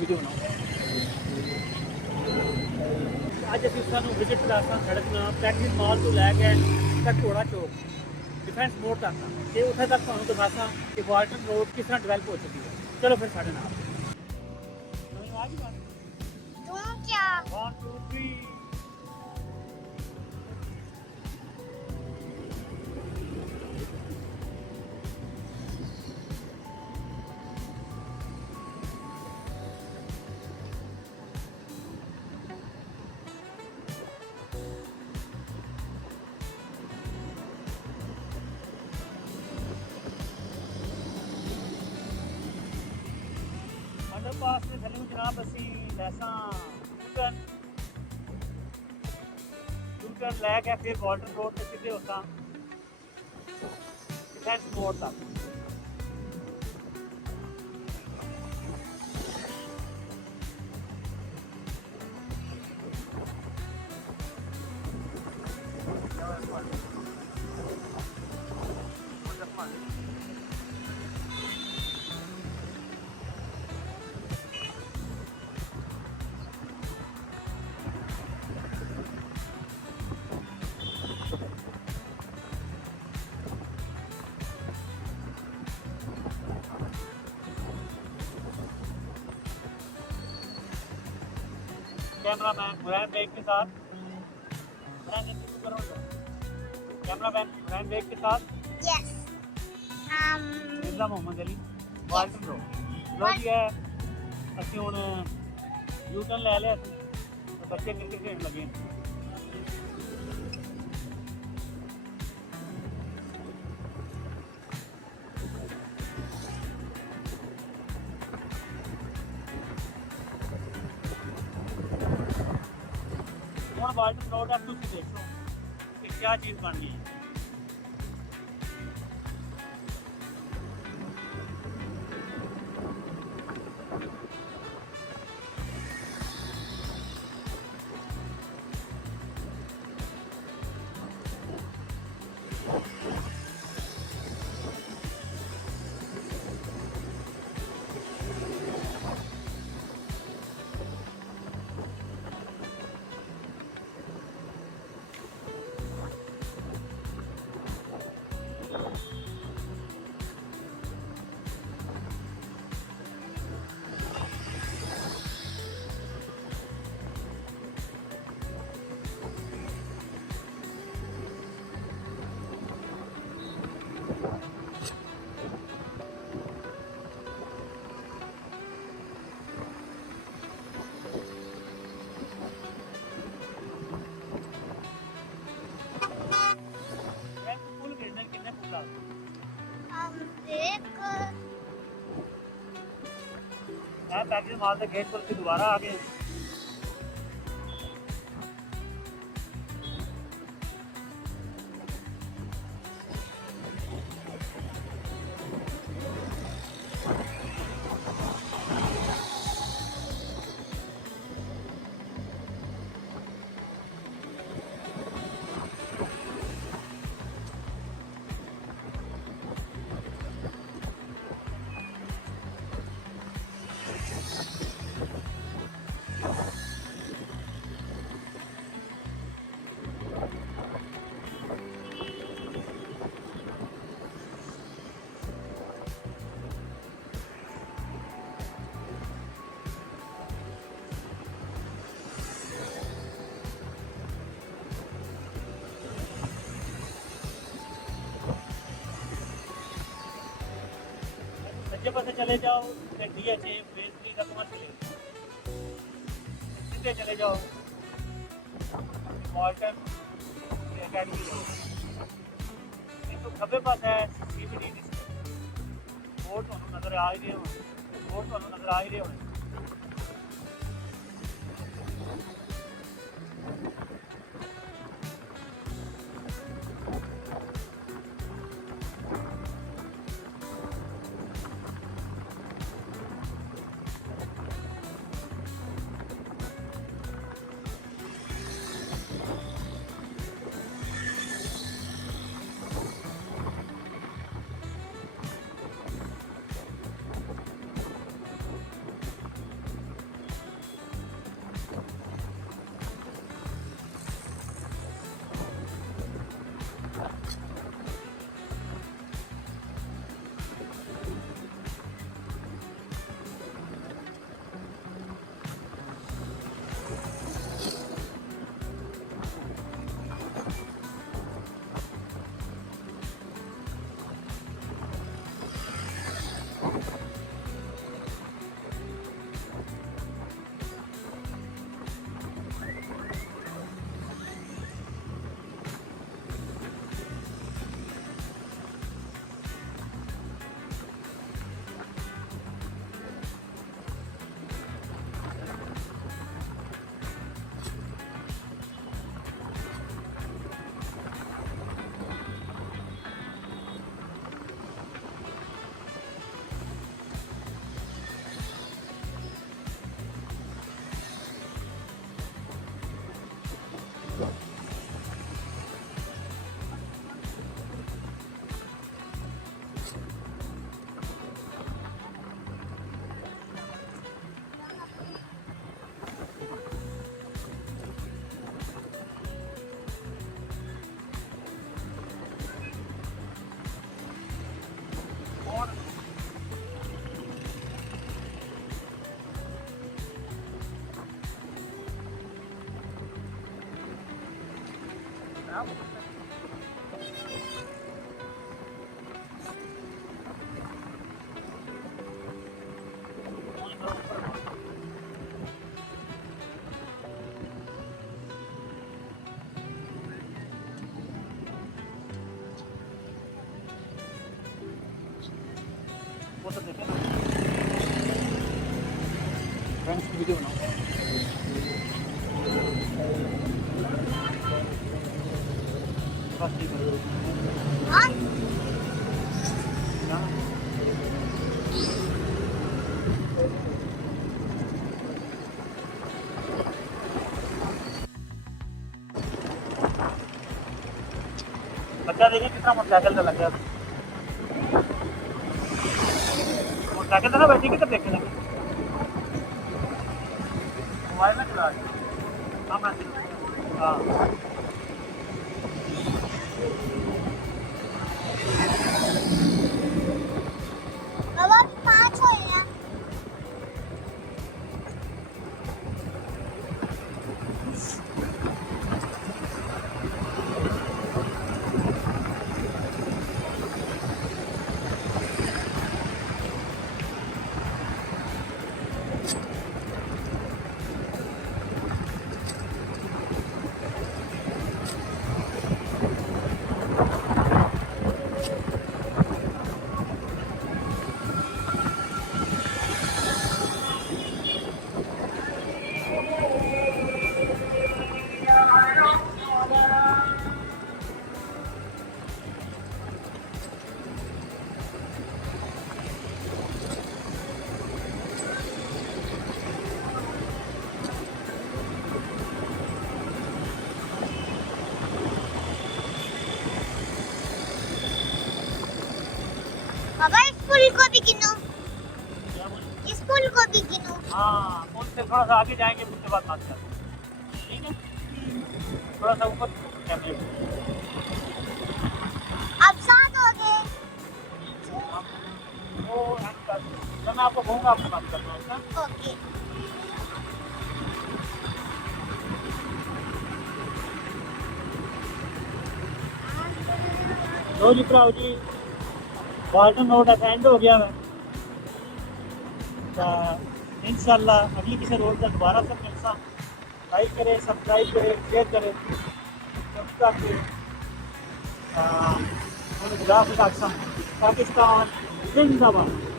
वीडियो बनाओ। अज असीं सानूं विजिट करासा सड़क ना प्रैक्टिस मॉल तो लैके घटोड़ा चौक डिफेंस मोड़ तक तो उत्थे तक तुहानूं दिखासा कि वाल्टन रोड किस तरह डिवेल्प हो चुकी है। चलो फिर साढ़े नाल आवाज तुम क्या 1 2 3 अंडरपास के थल्ले जनाब असी लैसा टर्न लैके फिर वाल्टन रोड से सीधे होता डिफेंस मोड़ तक। कैमरामैन मुरैन बेग के साथ कैमरामैन मुरैन बेग के साथ यस मिर्जा मोहम्मद अली वाल्टन रोड लो जी है असी हुण यू टर्न लै लिया तो बच्चे क्रिकेट खेलने लगे। हुण वाल्टन रोड है तुम देखो कि क्या चीज़ बन गई है। फुल कितने कितने फुल एक मैं पैकेज माल के गेट पर से दोबारा आ गए। सज्जे पासे चले जाओ DHA फेज 3 तक मत चले सीधे चले जाओ वाल्टन अकेडमी तो खब्बे पास है CBD बोर्ड तुहानूं नज़र आ ही रहे होने। वो तो देखे ना फ्रेंड्स की वीडियो बनाओ बस ठीक है हाँ ना बच्चा देखिए कितना मोटरसाइकिल का लग गया मोटरसाइकिल ना बैठी किधर देखे लगे मोबाइल में चला हाँ मैं हाँ बाबा 5 हो गया बाबा इस पुल को भी गिनो क्या बोले इस पुल को भी गिनो हाँ उनसे थोड़ा सा आगे जाएंगे उसके बाद बात करते हैं ठीक है थोड़ा सा ऊपर कैमरे अब 7 हो गए वो जब मैं आपको कहूँगा आपसे बात करना है ओके लो जी भराओ जी वाल्टन रोड एंड हो गया मैं इंशाल्लाह अगली किसी रोड का दोबारा से मिलता लाइक करें सब्सक्राइब करें शेयर करें तब तक पाकिस्तान जिंदाबाद